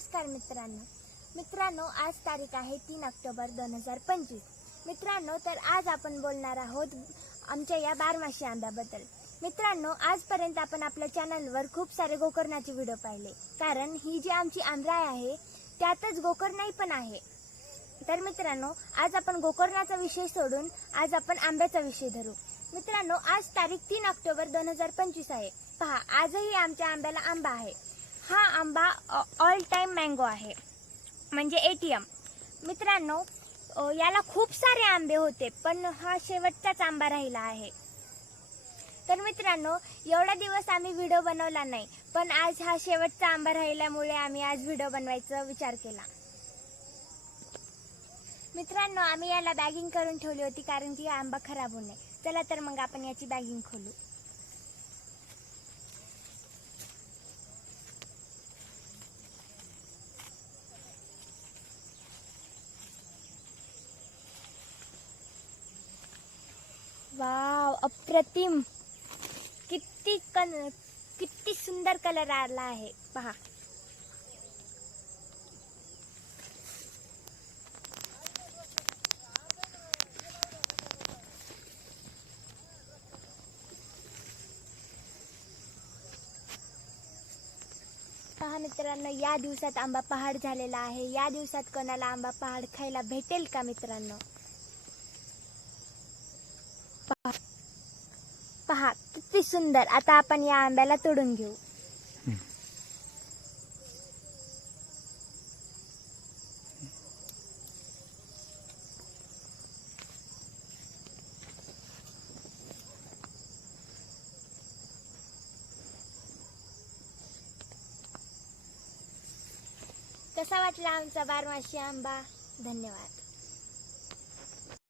नमस्कार मित्रांनो, आज तारीख आहे 3 ऑक्टोबर 2025। मित्रांनो, तर आज आपण बोलणार आहोत आमच्या या बारमाशी आंब्याबद्दल। मित्रांनो, आजपर्यंत आपण आपल्या चॅनलवर खूप सारे गोकर्णाचे व्हिडिओ पाहिले, कारण ही जी आमची आंबराई आहे त्यातच गोकर्णही पण आहे। तर मित्रांनो, आज आपण गोकर्णाचा विषय सोडून आज आपण आंब्याचा विषय धरू। मित्रांनो, आज तारीख 3 ऑक्टोबर 2025 आहे। पहा, आजही आमच्या आंब्याला आंबा आहे। हा आंबा ऑल टाइम मँगो आहे, म्हणजे ATM। मित्रांनो, याला खूप सारे आंबे होते, पण हा शेवटचाच आंबा राहिला आहे। तर मित्रांनो, एवढा दिवस आम्ही व्हिडिओ बनवला नाही, पण आज हा शेवटचा आंबा राहिल्यामुळे आम्ही आज व्हिडिओ बनवायचा विचार केला। मित्रांनो, आम्ही याला बॅगिंग करून ठेवली होती, कारण की हा आंबा खराब होऊ नये। चला तर मग आपण याची बॅगिंग खोलू। वाव, अप्रतिम! किती सुंदर कलर आला आहे, पहा। पहा मित्रांनो, या दिवसात आंबा पहाड झालेला आहे। या दिवसात कोणाला आंबा पहाड खायला भेटेल का मित्रांनो? पहा किती सुंदर। आता आपण या आंब्याला तोडून घेऊ। कसा वाटला आमचा बारमाशी आंबा? धन्यवाद।